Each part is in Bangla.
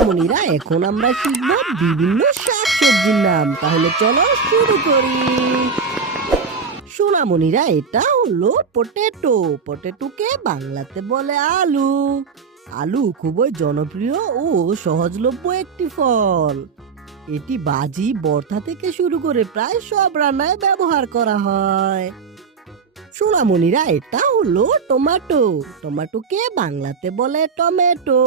সোনামণিরা এখন আমরা শিখবো বিভিন্ন শাকসবজির নাম। তাহলে চলো শুরু করি। সোনামণিরা এটা হলো পটেটো। পটেটোকে বাংলাতে বলে আলু। আলু খুবই জনপ্রিয় ও সহজলভ্য একটি ফল। এটি ভাজি, ভর্তা থেকে শুরু করে প্রায় সব রান্নায় ব্যবহার করা হয়। সোনামণিরা এটা হলো টমেটো। টমেটোকে বাংলাতে বলে টমেটো।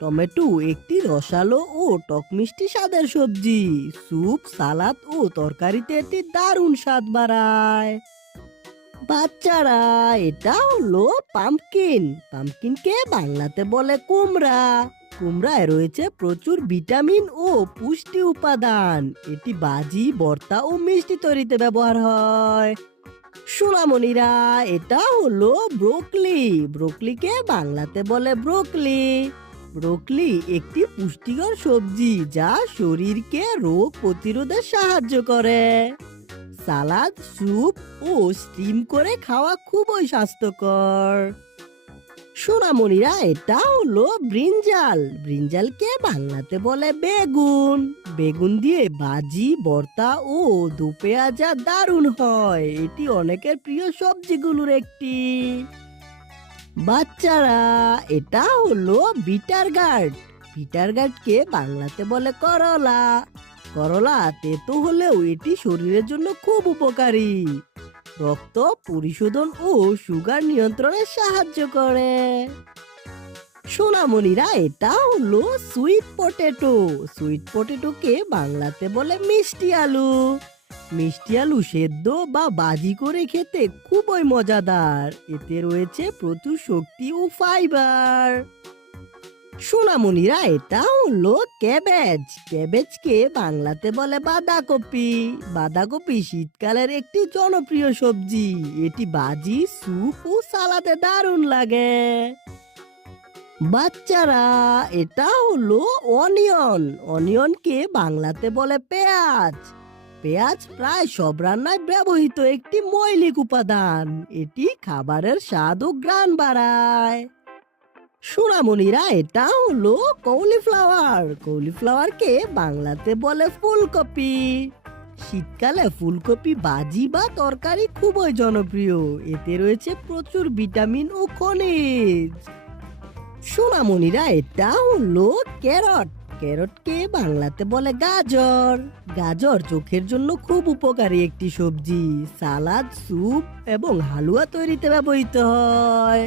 টমেটো একটি রসালো ও টক মিষ্টি স্বাদের সবজি। স্যুপ, সালাদ ও তরকারিতে এটি দারুণ স্বাদ বাড়ায়। বাচ্চারা এটা হলো পাম্পকিন। পাম্পকিনকে বাংলাতে বলে কুমড়া। কুমড়ায় রয়েছে প্রচুর ভিটামিন ও পুষ্টি উপাদান। এটি ভাজি, ভর্তা ও মিষ্টি তৈরিতে ব্যবহার হয়। সোনামণিরা এটা হলো ব্রোকলি। ব্রোকলিকে বাংলাতে বলে ব্রোকলি। ব্রোকলি একটি পুষ্টিকর সবজি যা শরীরকে রোগ প্রতিরোধে সাহায্য করে। সালাদ, স্যুপ ও স্টিম করে খাওয়া খুবই স্বাস্থ্যকর। সোনামণিরা এটা হলো ব্রিঞ্জাল। ব্রিঞ্জালকে বাংলাতে বলে বেগুন। বেগুন দিয়ে ভাজি, ভর্তা ও দু পেঁয়াজা দারুণ হয়। এটি অনেকের প্রিয় সবজিগুলোর একটি। বাচ্চারা এটা হলো বিটার গার্ড। বিটার গার্ডকে বাংলাতে বলে করলা। করলা তেতো হলেও এটি শরীরের জন্য খুব উপকারী। রক্ত পরিশোধন ও সুগার নিয়ন্ত্রণে সাহায্য করে। সোনামণিরা এটা হলো সুইট পটেটো। সুইট পটেটোকে বাংলাতে বলে মিষ্টি আলু। মিষ্টি আলু সেদ্ধ বা ভাজি করে খেতে খুবই মজাদার। এতে রয়েছে প্রচুর শক্তি ও ফাইবার। সোনামণিরা এটা হলো ক্যাবেজ। ক্যাবেজকে বাংলাতে বলে বাঁধাকপি। বাঁধাকপি শীতকালের একটি জনপ্রিয় সবজি। এটি ভাজি, স্যুপ ও সালাদে দারুণ লাগে। বাচ্চারা এটা হলো অনিয়ন। অনিয়নকে বাংলাতে বলে পেঁয়াজ। পেঁয়াজ প্রায় সব রান্নায় ব্যবহৃত একটি মৌলিক উপাদান। এটি খাবারের স্বাদ ও ঘ্রাণ বাড়ায়। সোনামণিরা এটা হলো কলিফ্লাওয়ার। কলিফ্লাওয়ারকে বাংলাতে বলে ফুলকপি। শীতকালে ফুলকপি ভাজি বা তরকারি খুবই জনপ্রিয়। এতে রয়েছে প্রচুর ভিটামিন ও খনিজ। সোনামণিরা এটা হলো ক্যারট। ক্যারটকে বাংলাতে বলে গাজর। গাজর চোখের জন্য খুব উপকারী একটি সবজি। সালাদ, স্যুপ এবং হালুয়া তৈরিতে ব্যবহৃত হয়।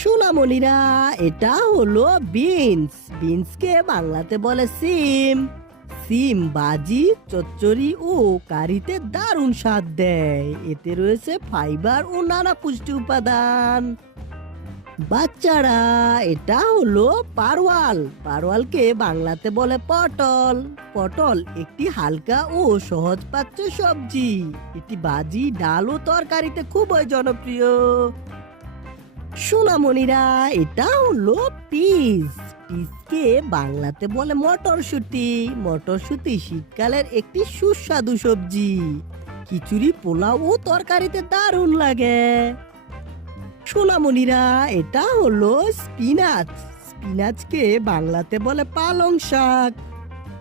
সোনামণিরা এটা হলো বিনস। বিনসকে বাংলাতে বলে সিম। সিম ভাজি, চচ্চড়ি ও কারিতে দারুণ স্বাদ দেয়। এতে রয়েছে ফাইবার ও নানা পুষ্টি উপাদান। বাচ্চারা এটা হলো পারওয়াল। পারওয়ালকে বাংলাতে বলে পটল। পটল একটি হালকা ও সহজপাচ্য সবজি। এটি ভাজি, ডাল ও তরকারিতে খুবই জনপ্রিয়। সোনামণিরা এটা হলো পিস। পিসকে বাংলাতে বলে মটরশুঁটি। মটরশুঁটি শীতকালের একটি সুস্বাদু সবজি। খিচুড়ি, পোলাও ও তরকারিতে দারুণ লাগে। সোনামণিরা এটা হলো স্পিনাচ। স্পিনাচকে বাংলাতে বলে পালং শাক।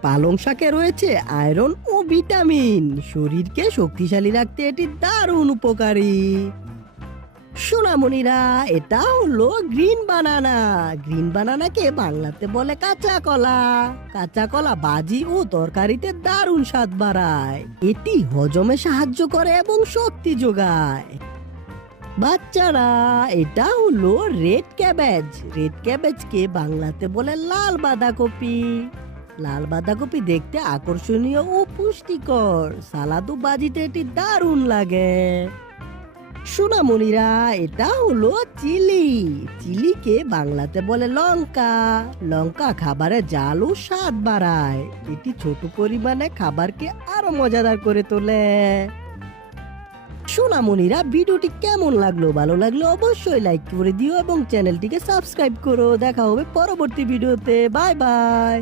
পালং শাকে রয়েছে আয়রন ও ভিটামিন। শরীরকে শক্তিশালী রাখতে এটি দারুণ উপকারী। সোনামণিরা এটা হলো গ্রিন বানানা। গ্রিন বানানাকে বাংলাতে বলে কাঁচা কলা। কাঁচা কলা ভাজি ও তরকারিতে দারুণ স্বাদ বাড়ায়। এটি হজমে সাহায্য করে এবং শক্তি যোগায়। বাচ্চারা এটা হলো রেড ক্যাবেজ। রেড ক্যাবেজকে বাংলাতে বলে লাল বাঁধাকপি। লাল বাঁধাকপি দেখতে আকর্ষণীয় ও পুষ্টিকর। সালাদ ও ভাজিতে এটি দারুণ লাগে। সোনামণিরা এটা হলো চিলি। চিলিকে বাংলাতে বলে লঙ্কা। লঙ্কা খাবারে ঝাল ও স্বাদ বাড়ায়। এটি ছোট পরিমাণে খাবারকে আরো মজাদার করে তোলে। সোনামণিরা ভিডিওটি কেমন লাগলো? ভালো লাগলে অবশ্যই লাইক করে দিও এবং চ্যানেলটিকে সাবস্ক্রাইব করো। দেখা হবে পরবর্তী ভিডিওতে। Bye bye.